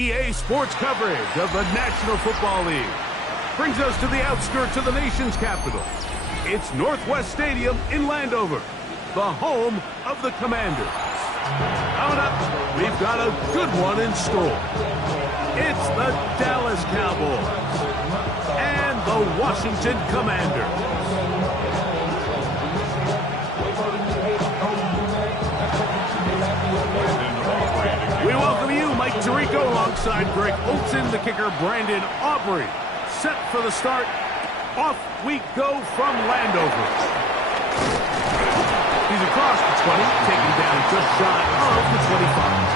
EA Sports coverage of the National Football League brings us to the outskirts of the nation's capital. It's Northwest Stadium in Landover, the home of the Commanders. Coming up, we've got a good one in store. It's the Dallas Cowboys and the Washington Commanders. We welcome you, Mike Tirico, alongside Greg Olsen, the kicker, Brandon Aubrey. Set for the start. Off we go from Landover. He's across the 20, taken down just shy of the 25.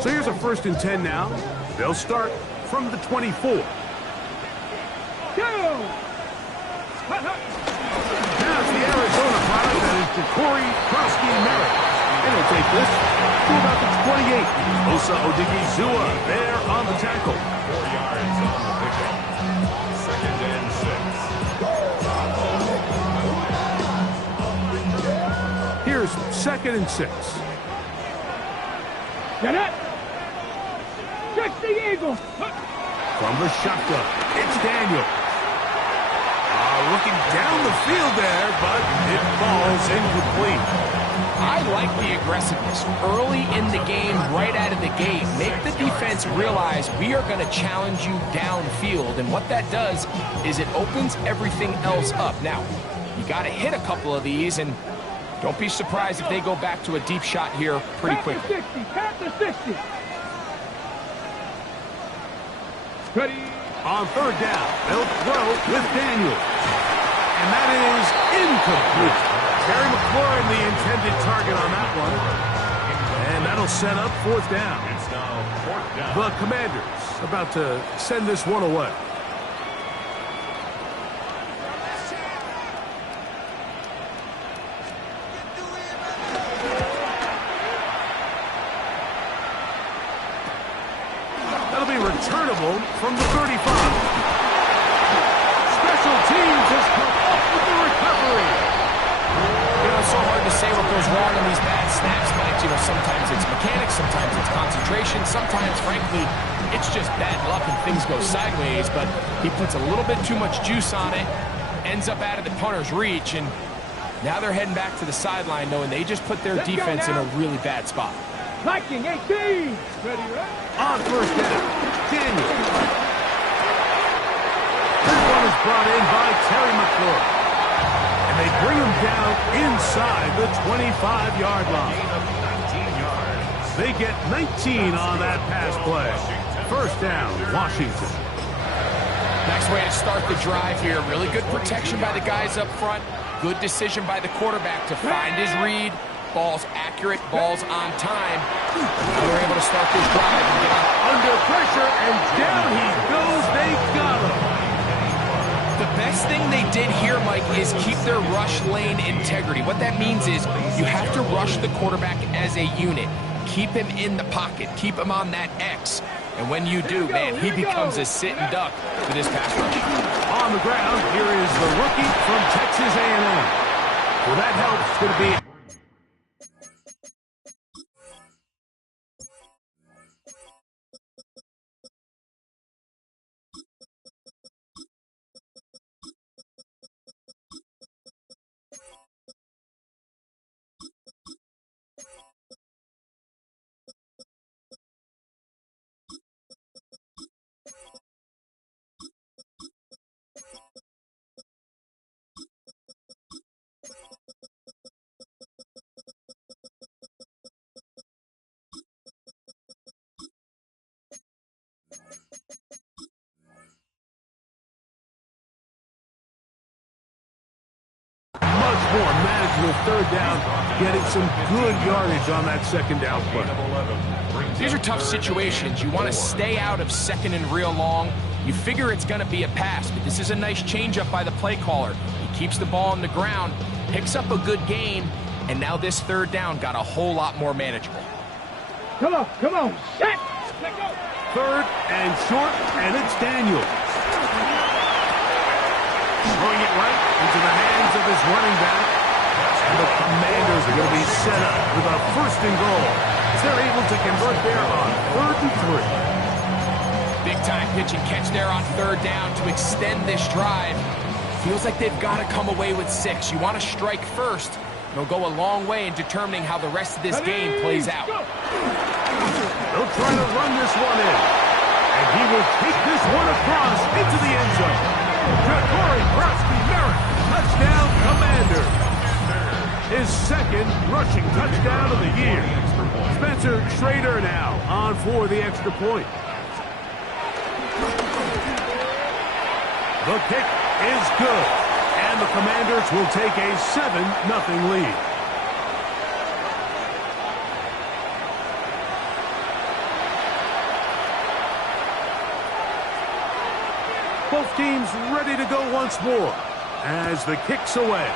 So here's a 1st and 10 now. They'll start from the 24. Now it's the Arizona product, that is Ja'Cory Krosky-Merritt. And he'll take this to about the 28. Osa Odigizua there on the tackle. 4 yards on the pickup. 2nd and 6. Here's 2nd and 6. Get it! Check the Eagles! From the shotgun, it's Daniel. Looking down the field there, but it falls incomplete. I like the aggressiveness early in the game, right out of the gate. Make the defense realize we are going to challenge you downfield, and what that does is it opens everything else up. Now, you got to hit a couple of these, and don't be surprised if they go back to a deep shot here pretty quickly. Count to 60. Ready. On 3rd down, they'll throw with Daniel. And that is incomplete. Terry McLaurin, the intended target on that one. And that'll set up 4th down. It's now 4th down. The Commanders about to send this one away. That'll be returnable from the 35. Special teams has come up with the recovery. You know, it's so hard to say what goes wrong in these bad snaps, Mike. You know, sometimes it's mechanics, sometimes it's concentration, sometimes, frankly, it's just bad luck and things go sideways, but he puts a little bit too much juice on it, ends up out of the punter's reach, and now they're heading back to the sideline knowing they just put their defense in a really bad spot. Viking 18. Ready, right? On 1st down, Daniel. This one is brought in by Terry McLaurin. And they bring him down inside the 25-yard line. 19 yards. They get 19 on that pass play. 1st down, Washington. Nice way to start the drive here. Really good protection by the guys up front. Good decision by the quarterback to find his read. Ball's accurate, ball's on time. They're able to start this drive and get out. Under pressure, and down he goes. They got him. The best thing they did here, Mike, is keep their rush lane integrity. What that means is you have to rush the quarterback as a unit. Keep him in the pocket. Keep him on that X. And when you do, man, he becomes a sitting duck for this pass rush. On the ground, here is the rookie from Texas A&M. Well, that helps. It's going to be... much more manageable 3rd down, getting some good yardage on that 2nd down play. These are tough situations. You want to stay out of 2nd and real long. You figure it's going to be a pass, but this is a nice changeup by the play caller. He keeps the ball on the ground, picks up a good gain, and now this third down got a whole lot more manageable. Come on, set! Third and short, and it's Daniels. Throwing it right into the hands of his running back. And the Commanders are going to be set up with a first and goal. They're able to convert there on 3rd and 3. Big time pitch and catch there on third down to extend this drive. Feels like they've got to come away with 6. You want to strike first. It'll go a long way in determining how the rest of this game plays out. They'll try to run this one in. And he will take this one across into the end zone. Jacory Grosky-Merritt, touchdown Commander. His second rushing touchdown of the year. Spencer Schrader now on for the extra point. The kick is good. And the Commanders will take a 7-0 lead. Both teams ready to go once more as the kick's away.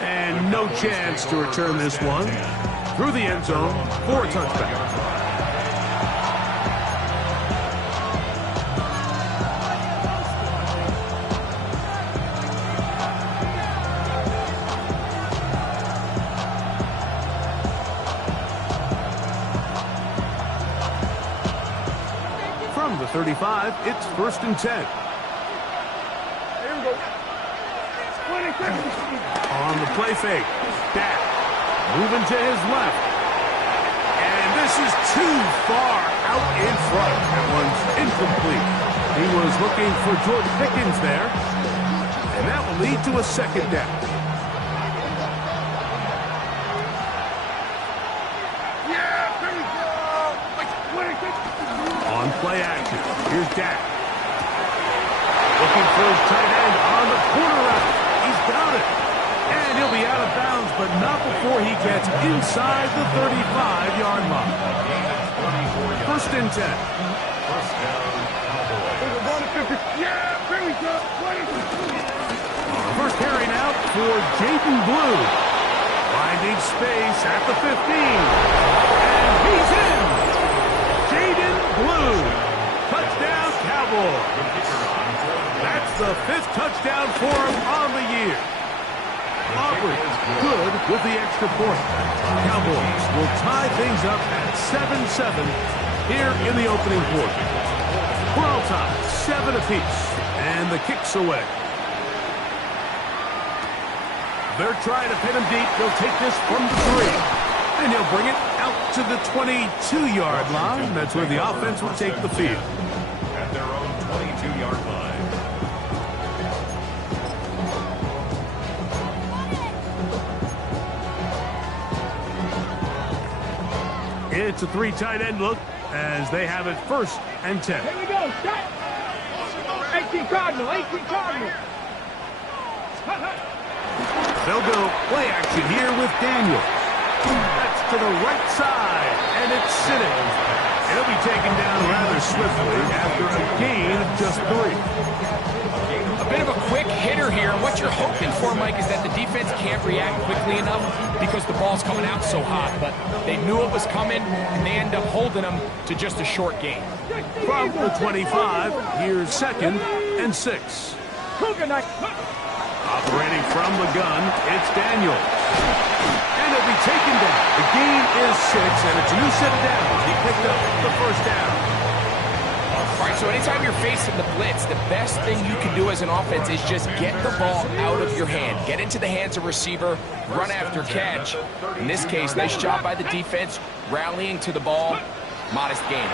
And no chance to return this one through the end zone for a touchback. From the 35, it's 1st and 10. Here we go. 20 On the play fake, Dak moving to his left. And this is too far out in front. That one's incomplete. He was looking for George Pickens there. And that will lead to a 2nd down. On play action, here's Dak. Looking for his tight end on the corner route. He's got it. And he'll be out of bounds, but not before he gets inside the 35-yard line. 1st and 10. First carry now for Jaden Blue. Finding space at the 15. And he's in. Jaden Blue. Touchdown, Cowboys. That's the 5th touchdown for him on the year. Aubrey good with the extra point. Cowboys will tie things up at 7-7 here in the opening quarter. We're all tied, 7 apiece, and the kick's away. They're trying to pin him deep. They'll take this from the 3. And he'll bring it out to the 22-yard line. That's where the offense will take the field. At their own 22-yard line. It's a 3 tight end look as they have it 1st and 10. Here we go. Set. 18 Cardinal. They'll go play action here with Daniel. That's to the right side, and it's sitting. It'll be taken down rather swiftly after a gain of just 3. A bit of a quick hitter here. What you're hoping for, Mike, is that the defense can't react quickly enough because the ball's coming out so hot. But they knew it was coming, and they end up holding them to just a short gain. From the 25, here's 2nd and 6. Operating from the gun, it's Daniel. And he'll be taken down. The gain is 6, and it's a new set of downs. He picked up the 1st down. All right, so anytime you're facing the blitz, the best thing you can do as an offense is just get the ball out of your hand. Get into the hands of receiver, run after catch. In this case, nice job by the defense, rallying to the ball. Modest gain.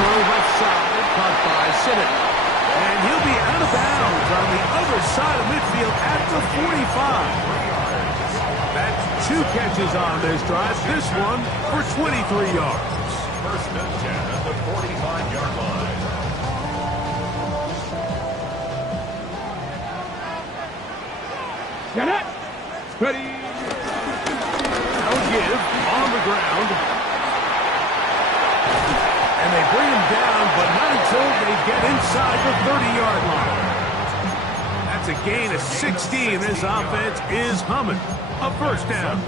Throw left side, caught by Sinnott. And he'll be out of bounds on the other side of midfield at the 45. That's 2 catches on this drive. This one for 23 yards. 1st and 10 at the 45-yard line. Get it. Ready. Now give on the ground. And they bring him down, but not until they get inside the 30-yard line. That's a gain of 16. This offense is humming. A first down.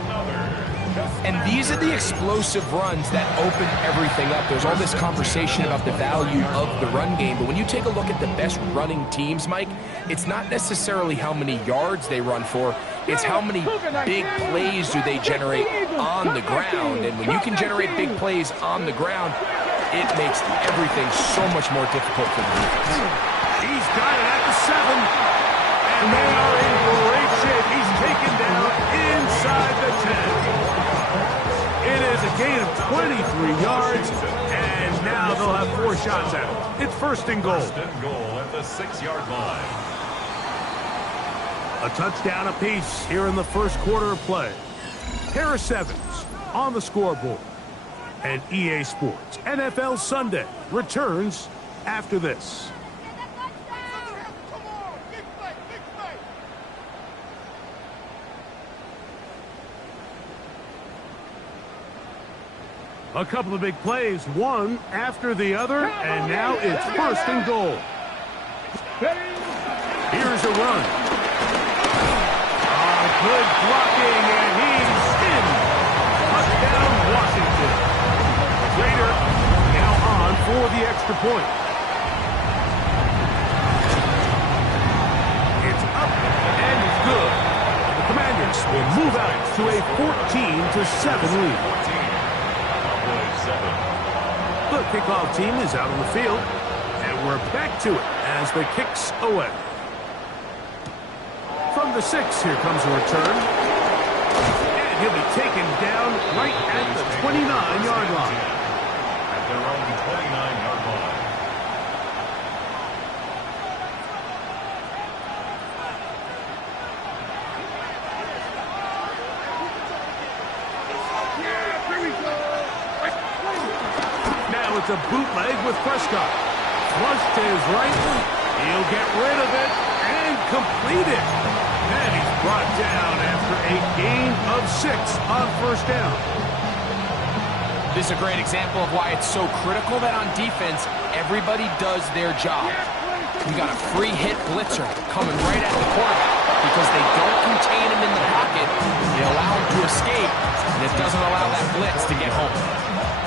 And these are the explosive runs that open everything up. There's all this conversation about the value of the run game, but when you take a look at the best running teams, Mike, it's not necessarily how many yards they run for, it's how many big plays do they generate on the ground. And when you can generate big plays on the ground, it makes everything so much more difficult for the defense. He's got it at the 7, and they are in great shape. He's taken down inside the 10. It is a gain of 23 yards, and now they'll have 4 shots at him. It's first and goal. First and goal at the 6-yard line. A touchdown apiece here in the first quarter of play. Harris Evans on the scoreboard. And EA Sports NFL Sunday returns after this. A couple of big plays, one after the other, and now it's first and goal. Here's a run. Good blocking, and he's in. Touchdown, Washington. Raider now on for the extra point. It's up and good. The Commanders will move out to a 14-7 lead. The kickoff team is out on the field, and we're back to it as the kick's away. From the 6, here comes a return. And he'll be taken down right at the 29-yard line. At their own 29-yard line. Now it's a bootleg with Prescott. Flush to his right. He'll get rid of it and complete it. And he's brought down after a gain of 6 on first down. This is a great example of why it's so critical that on defense, everybody does their job. You got a free hit blitzer coming right at the quarterback because they don't contain him in the pocket. They allow him to escape, and it doesn't allow that blitz to get home.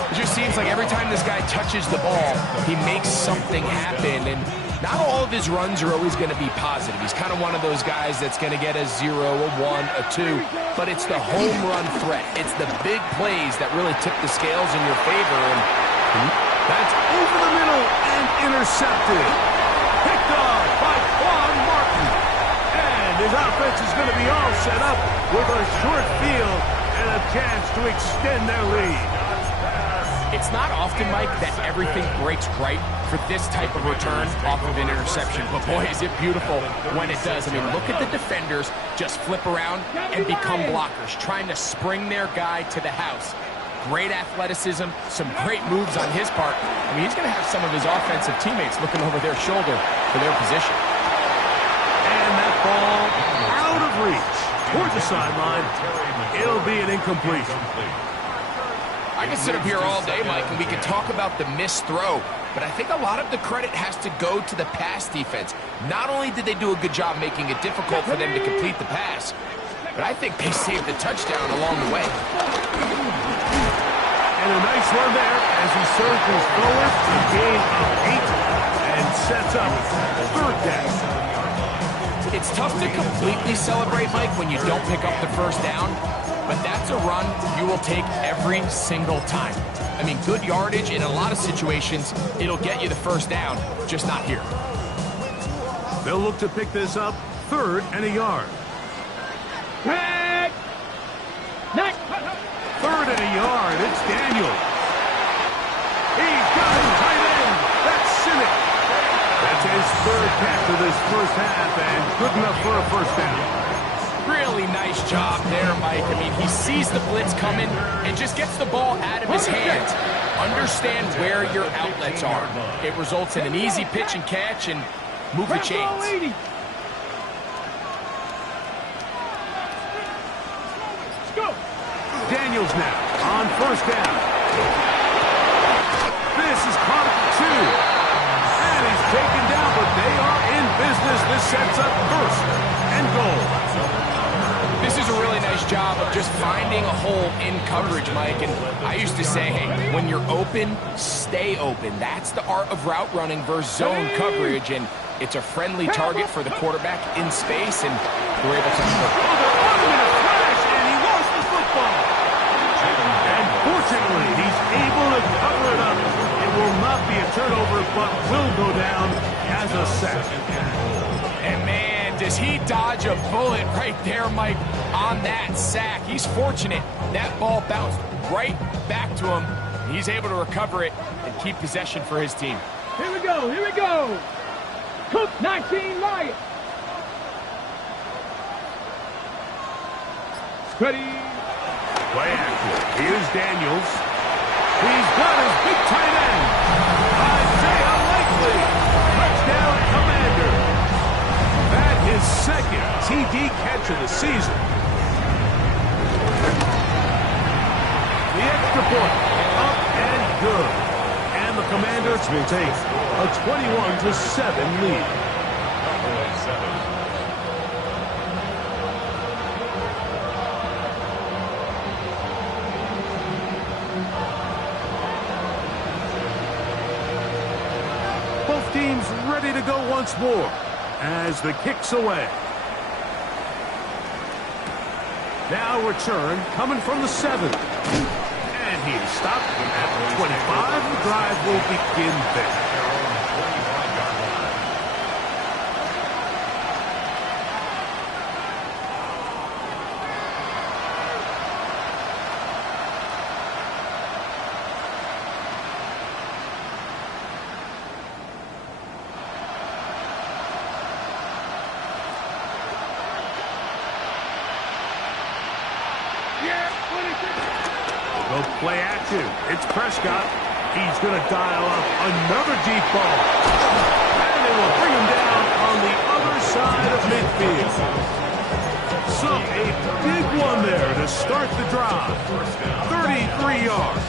It just seems like every time this guy touches the ball, he makes something happen, and not all of his runs are always going to be positive. He's kind of one of those guys that's going to get a 0, a 1, a 2, but it's the home run threat. It's the big plays that really tip the scales in your favor. And that's over the middle and intercepted. Picked off by Quan Martin. And his offense is going to be all set up with a short field and a chance to extend their lead. It's not often, Mike, that everything breaks right for this type of return off of an interception. But boy, is it beautiful when it does. I mean, look at the defenders just flip around and become blockers, trying to spring their guy to the house. Great athleticism, some great moves on his part. I mean, he's going to have some of his offensive teammates looking over their shoulder for their position. And that ball out of reach toward the sideline. It'll be an incompletion. I can sit up here all day, Mike, and we can talk about the missed throw, but I think a lot of the credit has to go to the pass defense. Not only did they do a good job making it difficult for them to complete the pass, but I think they saved the touchdown along the way. And a nice run there as he surges forward, a gain of 8, and sets up third down. It's tough to completely celebrate, Mike, when you don't pick up the first down, but that's a run you will take every single time. I mean, good yardage in a lot of situations, it'll get you the first down, just not here. They'll look to pick this up, 3rd and a yard. 3rd and a yard, it's Daniel. He's got him tight end. That's Sinnott. That's his 3rd catch of this first half, and good enough for a first down. Really nice job there, Mike. I mean, he sees the blitz coming and just gets the ball out of his hands. Understand where your outlets are. It results in an easy pitch and catch and move the chains. Daniels now on first down. This is caught at 2. And he's taken down, but they are in business. This sets up first and goal. This is a really nice job of just finding a hole in coverage, Mike. And I used to say, hey, when you're open, stay open. That's the art of route running versus zone coverage. And it's a friendly target for the quarterback in space, and we're able to convert. Oh, they're on him in a flash, and he lost the football. And fortunately, he's able to cover it up. It will not be a turnover, but will go down as a sack. And man, does he dodge a bullet right there, Mike, on that sack. He's fortunate. That ball bounced right back to him. He's able to recover it and keep possession for his team. Here we go, here we go. Cook 19 Lions. Ready. Play action. Here's Daniels. He's got his big tight end. Isaiah Likely. Touchdown, Commander. That is second TD catch of the season. The extra point. Up and good. And the Commanders will take a 21-7 lead. Cowboys 7. Both teams ready to go once more as the kick's away. Now return coming from the 7. And he is stopped at the 25. The drive will begin there. Go play action. It's Prescott. He's going to dial up another deep ball. And they will bring him down on the other side of midfield. So a big one there to start the drive. 33 yards.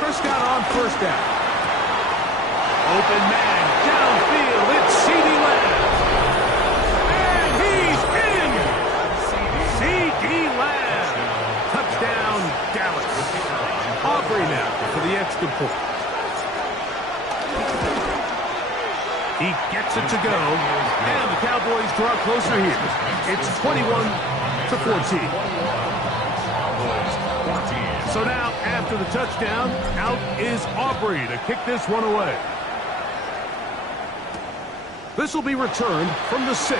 Prescott on first down. Open man downfield. It's CeeDee Lamb. And he's in. CeeDee Lamb. Touchdown, Dallas. Aubrey now for the extra point. He gets it to go. And the Cowboys draw closer here. It's 21-14. So now, after the touchdown, out is Aubrey to kick this one away. This will be returned from the 6.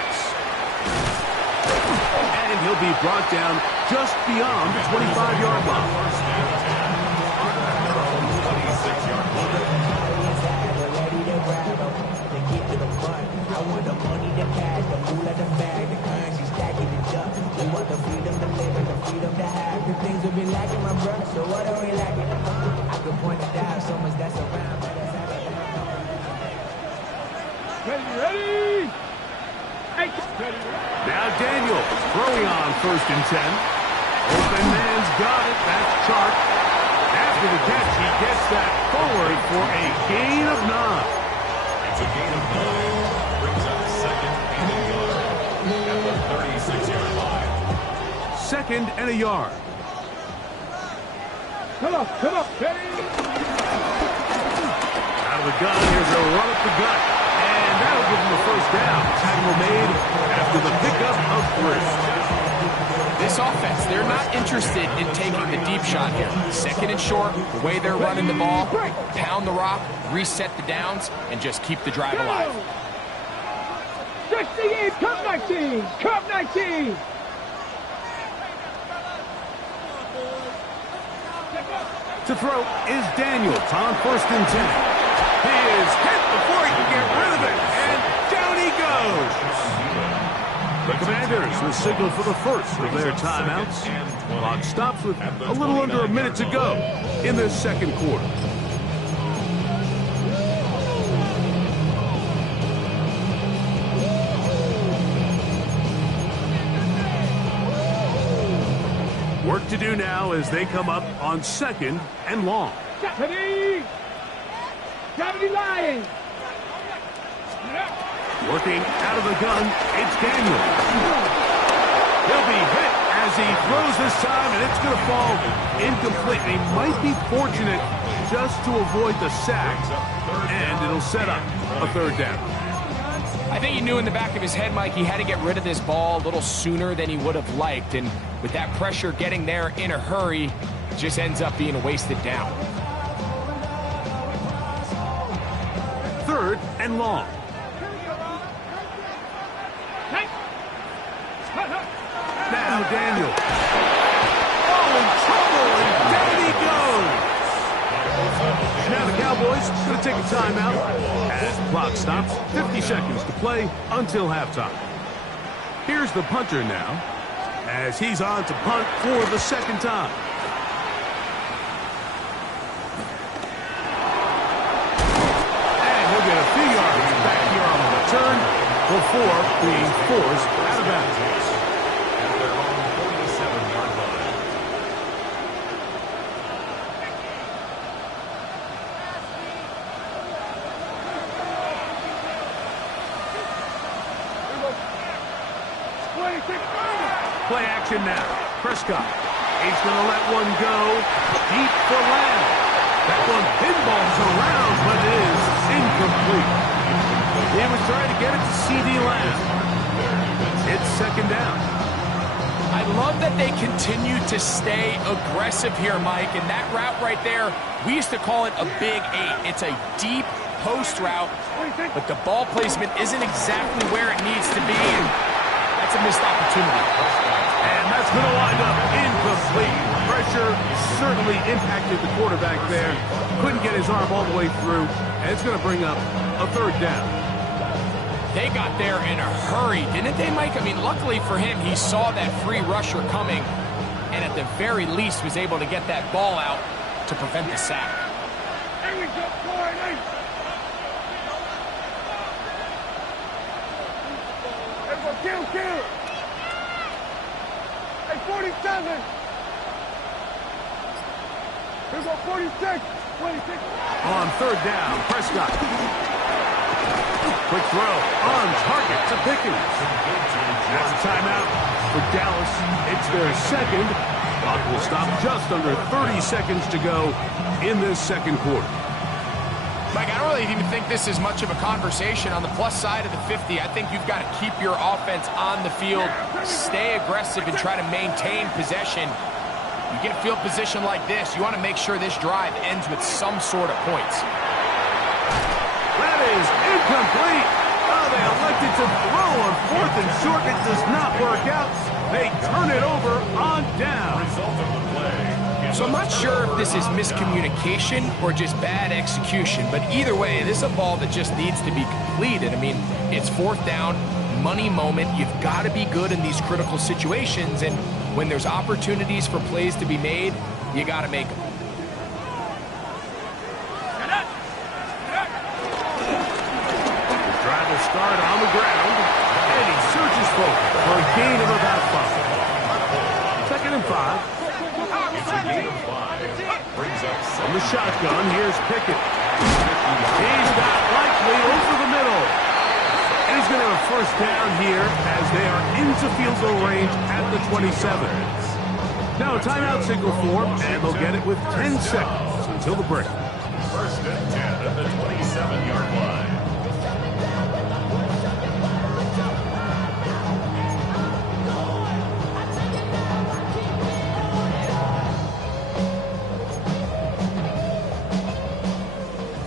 And he'll be brought down just beyond the 25-yard line. Ready? Now Daniels throwing on 1st and 10. Open man's got it. That's Chark. After the catch, he gets that forward for a gain of 9. It's a gain of 9. Brings up second and a yard at the 36-yard line. 2nd and a yard. Come on, come on. Ready? Out of the gun, here's a run up the gut. And that'll give him the first down. Tackle made after the pickup of 3. This offense, they're not interested in taking the deep shot here. 2nd and short, the way they're running the ball, pound the rock, reset the downs, and just keep the drive alive. 68, Cup 19, Cup 19. To throw is Daniels on 1st and 10. He is hit before he can get rid of it, and down he goes. The Commanders will signal for the first of their timeouts. Clock stops with a little under a minute to go in this second quarter. Work to do now as they come up on 2nd and long. Deputy! Deputy Lions! Working out of the gun, it's Daniels. He'll be hit as he throws this time, and it's going to fall incomplete. He might be fortunate just to avoid the sack, and it'll set up a 3rd down. I think he knew in the back of his head, Mike, he had to get rid of this ball a little sooner than he would have liked. And with that pressure getting there in a hurry, it just ends up being a wasted down. 3rd and long. Now Daniels. Oh, in trouble, and down he goes. Now the Cowboys going to take a timeout as the clock stops. 50 seconds to play until halftime. Here's the punter now as he's on to punt for the 2nd time. And he'll get a few yards back here on the return before being forced out of bounds. Play action now. Prescott. He's going to let one go deep for Lamb. That one pinballs around, but it is incomplete. He was trying to get it to C.D. Lamb. It's 2nd down. I love that they continue to stay aggressive here, Mike. And that route right there, we used to call it a big 8. It's a deep post route, but the ball placement isn't exactly where it needs to be. And that's a missed opportunity. And that's going to wind up incomplete. Pressure certainly impacted the quarterback there. Couldn't get his arm all the way through. And it's going to bring up a 3rd down. They got there in a hurry, didn't they, Mike? I mean, luckily for him, he saw that free rusher coming and at the very least was able to get that ball out to prevent the sack. Here we go, boy. Kill. Hey, 47. Here we go, 46. 26. On 3rd down, Prescott. Quick throw on target to Pickens. That's a timeout for Dallas. It's their 2nd. Clock will stop just under 30 seconds to go in this 2nd quarter. Mike, I don't really even think this is much of a conversation. On the plus side of the 50, I think you've got to keep your offense on the field, stay aggressive, and try to maintain possession. You get a field position like this, you want to make sure this drive ends with some sort of points. That is incomplete. Oh, they elected to throw on 4th and short. It does not work out. They turn it over on down. So I'm not sure if this is miscommunication or just bad execution, but either way, this is a ball that just needs to be completed. I mean, it's 4th down, money moment. You've got to be good in these critical situations, and when there's opportunities for plays to be made, you got to make them. Drive will start on the ground, and he searches for a gain of about 5. 2nd and 5. From the shotgun, here's Pickett. He's got Likely over the middle. And he's going to have a 1st down here as they are into field goal range at the 27. Now a timeout signal for them, and they'll get it with 10 seconds until the break. 1st and 10 at the 27-yard line.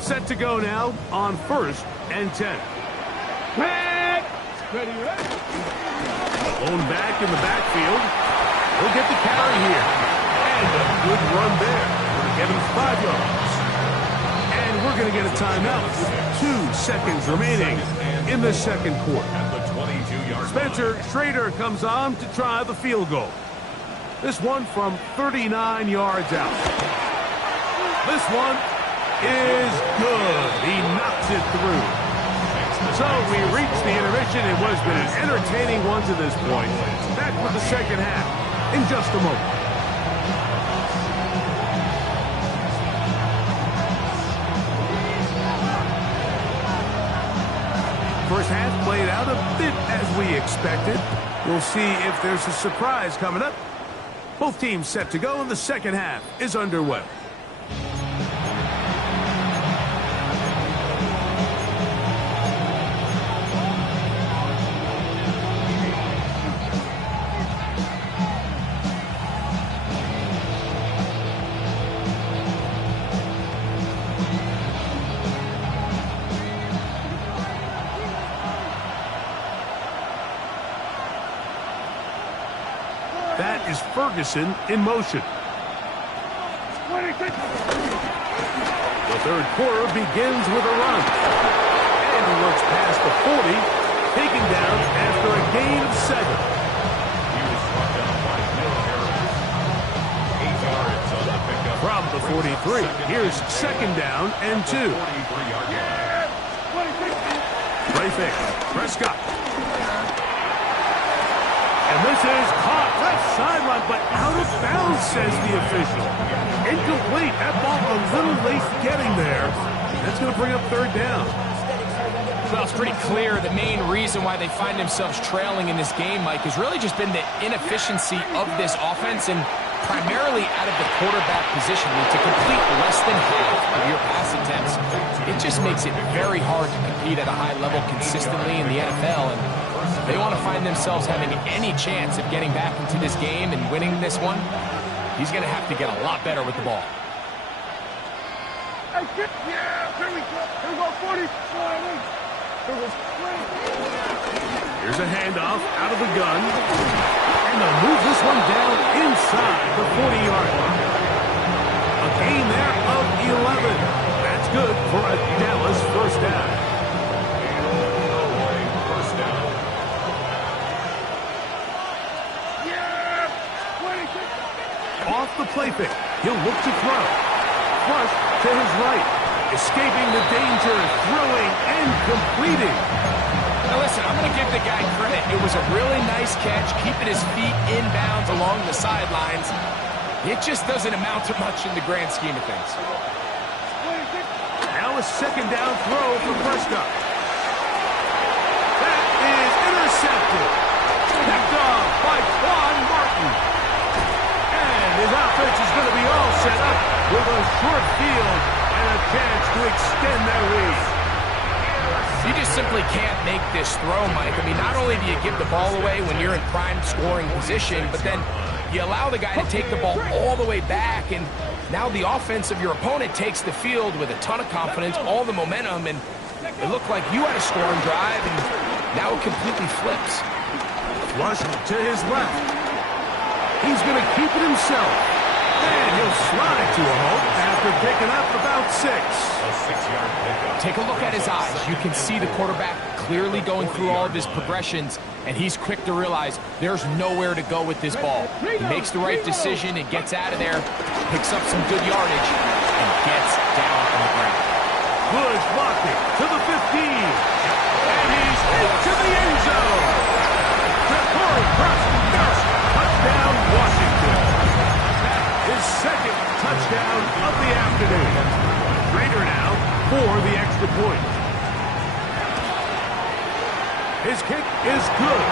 Set to go now on 1st and 10. Ready. Blown back in the backfield. He'll get the carry here. And a good run there for the Given 5 yards. And we're going to get a timeout with 2 seconds remaining in the second quarter. At the 22-yard Spencer Schrader comes on to try the field goal. This one from 39 yards out. This one is good. He knocks it through. So we reach the intermission. It has been an entertaining one to this point. Back with the second half in just a moment. First half played out a bit as we expected. We'll see if there's a surprise coming up. Both teams set to go, and the second half is underway. That is Ferguson in motion. The third quarter begins with a run. And he looks past the 40, taken down after a gain of 7. He was brought down by Will Harris. 8 yards on the pickup. From the 43, here's second down and 2. 43-yard line. Play fake. Prescott. And this is caught left sideline, but out of bounds, says the official. Incomplete. That ball a little late getting there. That's going to bring up third down. Well, it's pretty clear the main reason why they find themselves trailing in this game, Mike, has really just been the inefficiency of this offense and primarily out of the quarterback position. To complete less than half of your pass attempts, it just makes it very hard to compete at a high level consistently in the NFL. And they want to find themselves having any chance of getting back into this game and winning this one. He's going to have to get a lot better with the ball. Yeah, here we go. Here we go, 40. Here's a handoff out of the gun. And they'll move this one down inside the 40-yard line. A gain there of 11. That's good for a Dallas first down. First down. Off the play pick. He'll look to throw. Flush to his right. Escaping the danger, throwing and completing. Now listen, I'm going to give the guy credit. It was a really nice catch, keeping his feet inbounds along the sidelines. It just doesn't amount to much in the grand scheme of things. Now a second down throw for Prescott. That is intercepted. Picked off by Quan Martin. And his offense is going to be all set up with a short field and a chance to extend their lead. You just simply can't make this throw, Mike. I mean, not only do you give the ball away when you're in prime scoring position, but then you allow the guy to take the ball all the way back, and now the offense of your opponent takes the field with a ton of confidence, all the momentum, and it looked like you had a scoring drive, and now it completely flips. Flush to his left. He's going to keep it himself. And he'll slide to a hole after picking up about 6. A 6-yard pickup. Take a look at his eyes. You can see the quarterback clearly going through all of his progressions, and he's quick to realize there's nowhere to go with this ball. He makes the right decision and gets out of there, picks up some good yardage, and gets down on the ground. Good blocking to the 15. And he's into the end zone. To Corey Cross. Touchdown, Washington. His second touchdown of the afternoon. Schrader now for the extra point. His kick is good.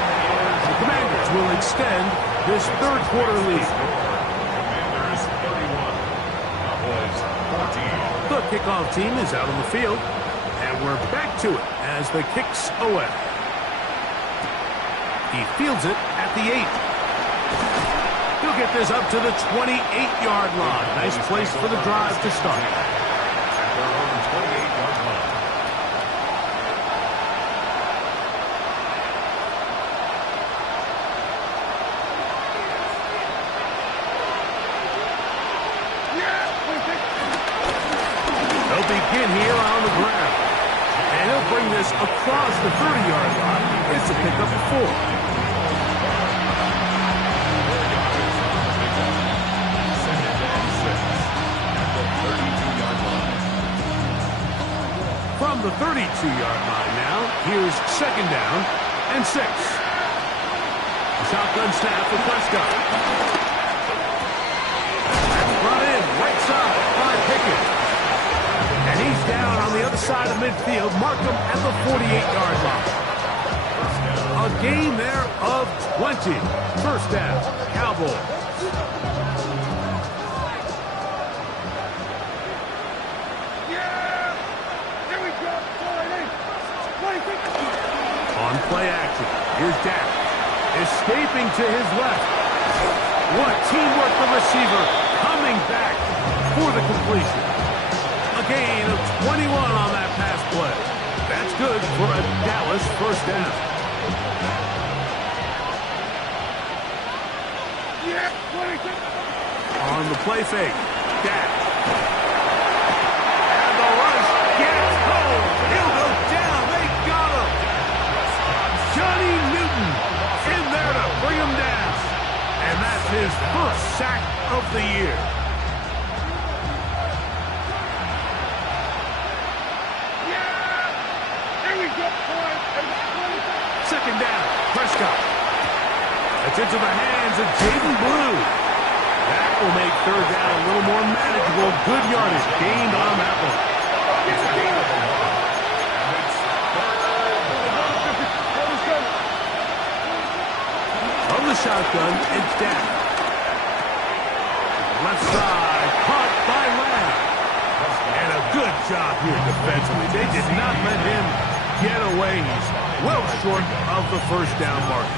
The Commanders will extend this third quarter lead. Commanders 31. Cowboys 14. The kickoff team is out on the field, and we're back to it as the kick's away. He fields it at the 8. He'll get this up to the 28-yard line. Nice place for the drive to start. At their own 28-yard line. They'll begin here on the ground. And he'll bring this across the 30-yard line. It's a pickup of 4. From the 32-yard line now, here's 2nd down and 6. Shotgun snap for Prescott. That's brought in right side by Pickett. And he's down on the other side of midfield. Mark him at the 48-yard line. A gain there of 20. 1st down, Cowboys. On play action, here's Dak. Escaping to his left. What teamwork, the receiver coming back for the completion. A gain of 21 on that pass play. That's good for a Dallas 1st down. On the play fake, Dak. And the rush gets home. He'll go down. They got him. Johnny Newton in there to bring him down. And that's his 1st sack of the year. Second down, Prescott. It's into the hands of Jaden Blue. That will make 3rd down a little more manageable. Good yardage gained on that one. From the shotgun, it's Dak. Left side, caught by Lamb. And a good job here defensively. They did not let him get away. He's well short of the 1st down mark.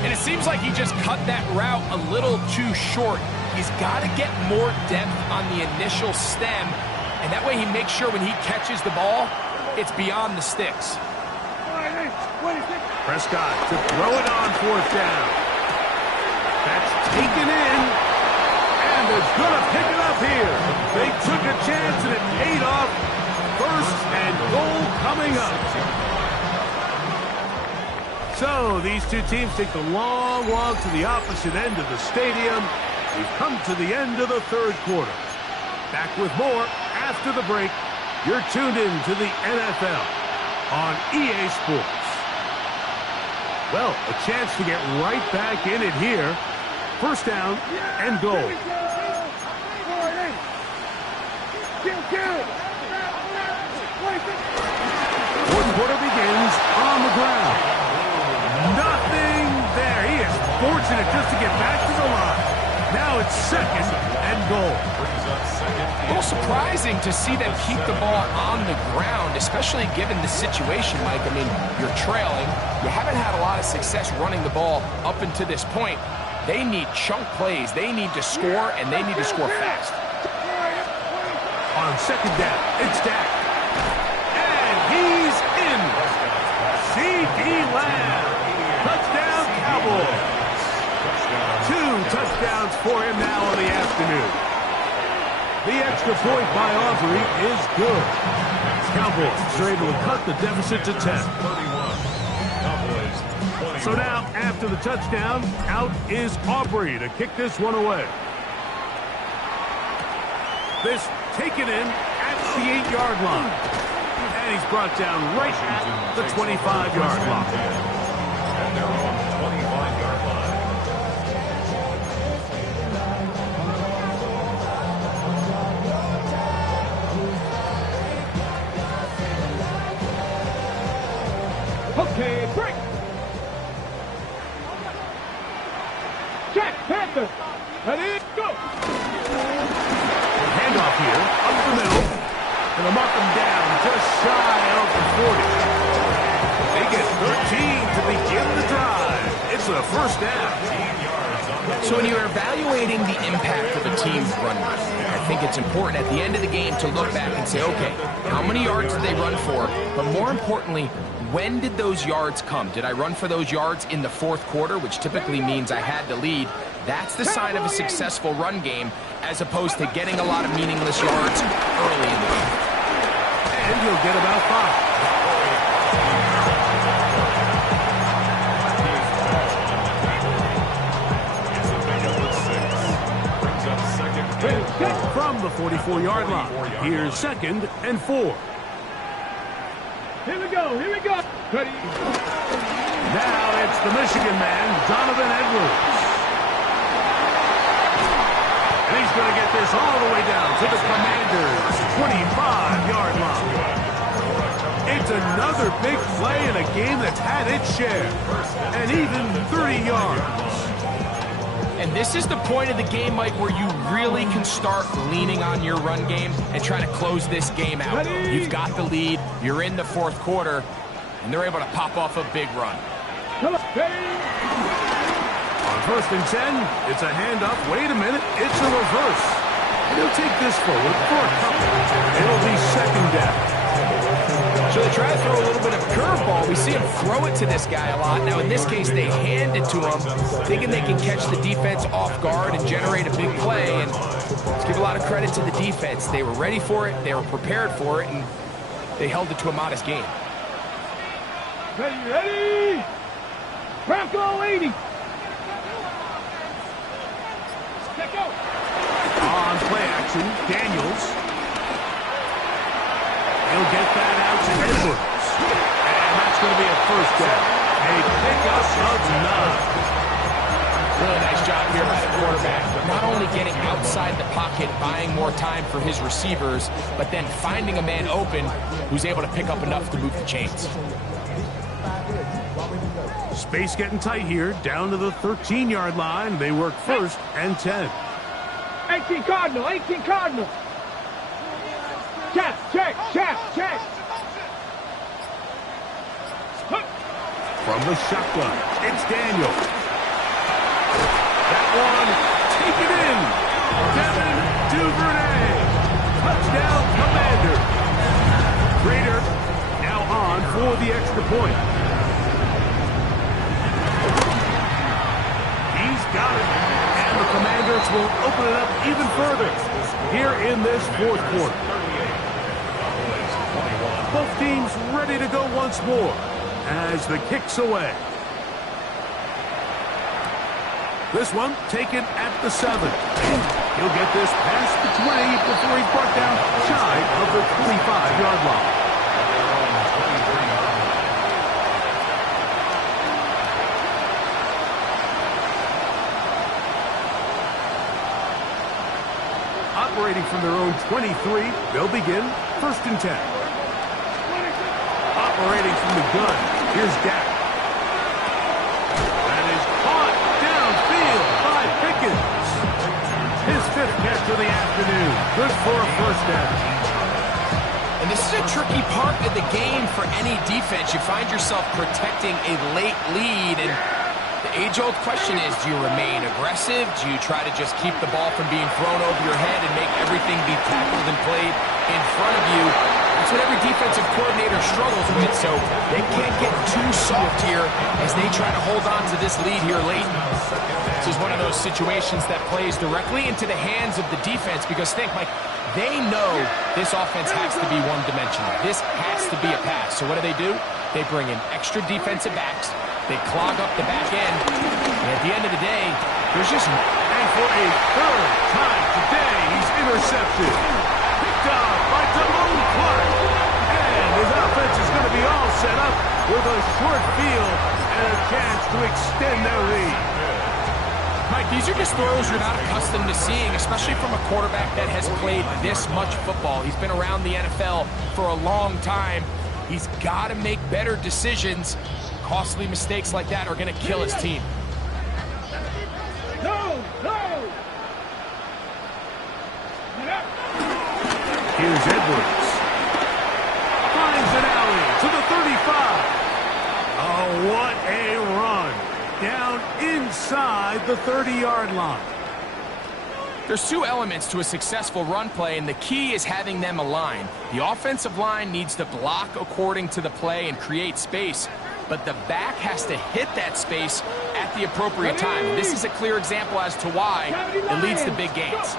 And it seems like he just cut that route a little too short. He's got to get more depth on the initial stem, and that way he makes sure when he catches the ball, it's beyond the sticks. Prescott to throw it on 4th down. That's taken in, and they're going to pick it up here. They took a chance, and it paid off. 1st and goal coming up. So these two teams take the long walk to the opposite end of the stadium. We've come to the end of the 3rd quarter. Back with more after the break. You're tuned in to the NFL on EA Sports. Well, a chance to get right back in it here. 1st down and goal. 4th quarter begins on the ground. Nothing there. He is fortunate just to get back to the line. Now it's 2nd and goal. A little surprising to see them keep the ball on the ground, especially given the situation, Mike. I mean, you're trailing. You haven't had a lot of success running the ball up until this point. They need chunk plays. They need to score, and they need to score fast. On 2nd down, it's Dak. And he's in. C.D. Lamb. Touchdown, Cowboys. 2 touchdowns for him now on the afternoon. The extra point by Aubrey is good. Cowboys are able to cut the deficit to 10. So now, after the touchdown, out is Aubrey to kick this one away. This taken in at the 8-yard line. And he's brought down right at the 25-yard line. At their own 25-yard line. Okay, break. Jack Panther. Ready, go. Handoff here, up the middle. And they'll mark him down just shy of the 40. They get 13 to begin the drive. It's a 1st down. So when you're evaluating the impact of a team's run, I think it's important at the end of the game to look back and say, okay, how many yards did they run for? But more importantly, when did those yards come? Did I run for those yards in the 4th quarter, which typically means I had to lead? That's the sign of a successful run game, as opposed to getting a lot of meaningless yards early in he'll get about 5. From the 44-yard line, here's 2nd and 4. Here we go, here we go. Ready. Now it's the Michigan man, Donovan Edwards. And he's going to get this all the way down to the Commanders' 25-yard line. It's another big play in a game that's had its share, and even 30 yards. And this is the point of the game, Mike, where you really can start leaning on your run game and try to close this game out. Ready? You've got the lead, you're in the 4th quarter, and they're able to pop off a big run. Come on, ready. On 1st and 10, it's a handoff. Wait a minute, it's a reverse. And he'll take this forward for a couple. It'll be 2nd down. So they try to throw a little bit of curveball. We see him throw it to this guy a lot. Now, in this case, they hand it to him, thinking they can catch the defense off guard and generate a big play. And let's give a lot of credit to the defense. They were ready for it, they were prepared for it, and they held it to a modest game. Ready, ready. Bronco 80. Let's go. On play action, Daniels. He'll get that out to Edwards. And that's going to be a 1st down. A pickup of 9. Really nice job here by the quarterback. Not only getting outside the pocket, buying more time for his receivers, but then finding a man open who's able to pick up enough to move the chains. Space getting tight here, down to the 13-yard line. They work 1st and 10. 18 Cardinal, 18 Cardinal. Check, check, check, check. From the shotgun, it's Daniel. That one, take it in. Devin Duvernay. Touchdown, Commander. Prater now on for the extra point. He's got it. And the Commanders will open it up even further here in this 4th quarter. Both teams ready to go once more as the kick's away. This one taken at the 7. He'll get this past the 20 before he's brought down shy of the 25-yard line. Operating from their own 23, they'll begin 1st and 10. Operating from the gun, here's Dak. That is caught downfield by Pickens. His 5th catch of the afternoon. Good for a 1st down. And this is a tricky part of the game for any defense. You find yourself protecting a late lead, and the age-old question is, do you remain aggressive? Do you try to just keep the ball from being thrown over your head and make everything be tackled and played in front of you? That's what every defensive coordinator struggles with, so they can't get too soft here as they try to hold on to this lead here late. This is one of those situations that plays directly into the hands of the defense, because think, Mike, they know this offense has to be one-dimensional. This has to be a pass. So what do? They bring in extra defensive backs. They clog up the back end. And at the end of the day, there's just... And for a 3rd time today, he's intercepted. Picked up by Damone Clark. And his offense is going to be all set up with a short field and a chance to extend their lead. Mike, these are just throws you're not accustomed to seeing, especially from a quarterback that has played this much football. He's been around the NFL for a long time. He's got to make better decisions. Costly mistakes like that are going to kill his team. No, no. Here's Edwards. Finds an alley to the 35. Oh, what a run. Down inside the 30-yard line. There's 2 elements to a successful run play, and the key is having them aligned. The offensive line needs to block according to the play and create space, but the back has to hit that space at the appropriate time. This is a clear example as to why it leads to big gains.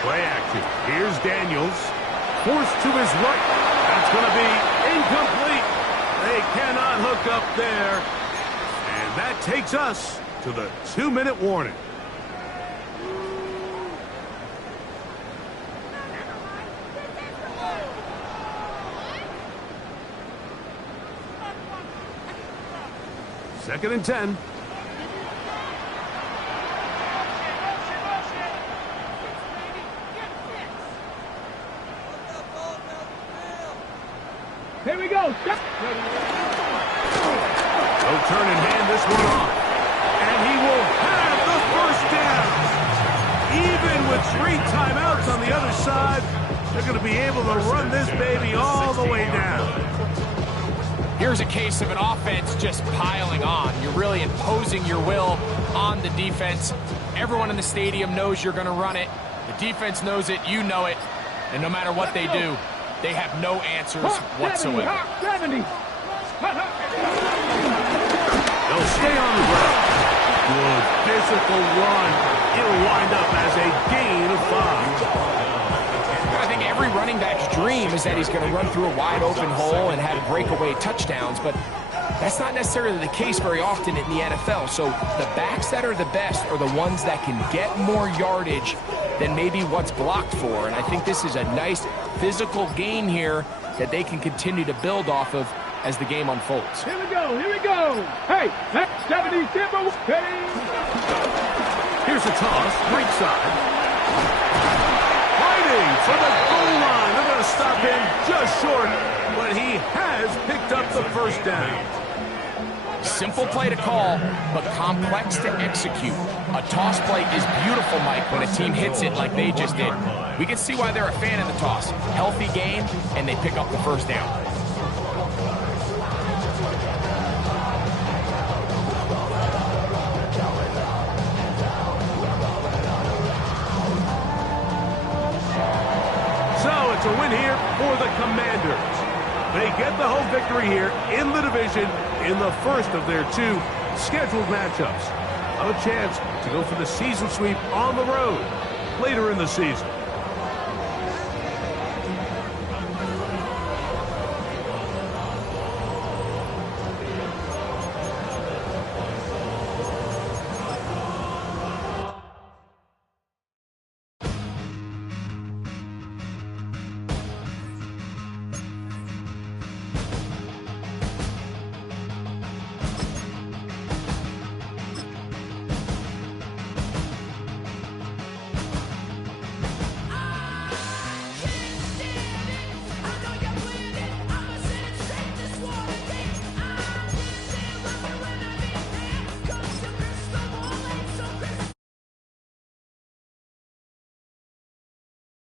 Play action. Here's Daniels. forced to his right. That's going to be incomplete. They cannot hook up there. And that takes us to the 2-minute warning. Second and 10. Here we go. They'll turn and hand this one off. And he will have the first down. Even with 3 timeouts on the other side, they're going to be able to run this baby all the way down. Here's a case of an offense just piling on. You're really imposing your will on the defense. Everyone in the stadium knows you're going to run it. The defense knows it, you know it. And no matter what they do, they have no answers whatsoever. 70. They'll stay on the ground. Good physical run. It'll wind up as a gain of 5. I think every running back's dream is that he's going to run through a wide open hole and have breakaway touchdowns, but that's not necessarily the case very often in the NFL. So the backs that are the best are the ones that can get more yardage than maybe what's blocked for. And I think this is a nice physical gain here that they can continue to build off of as the game unfolds. Here we go. Here we go. Hey, 70 Timber. Here's a toss, right side. Fighting for the goal line. They're going to stop him just short, but he has picked up the first down. Simple play to call, but complex to execute. A toss play is beautiful, Mike, when a team hits it like they just did. We can see why they're a fan of the toss. Healthy game, and they pick up the first down. So it's a win here for the Commanders. They get the home victory here in the division in the first of their 2 scheduled matchups. A chance to go for the season sweep on the road later in the season.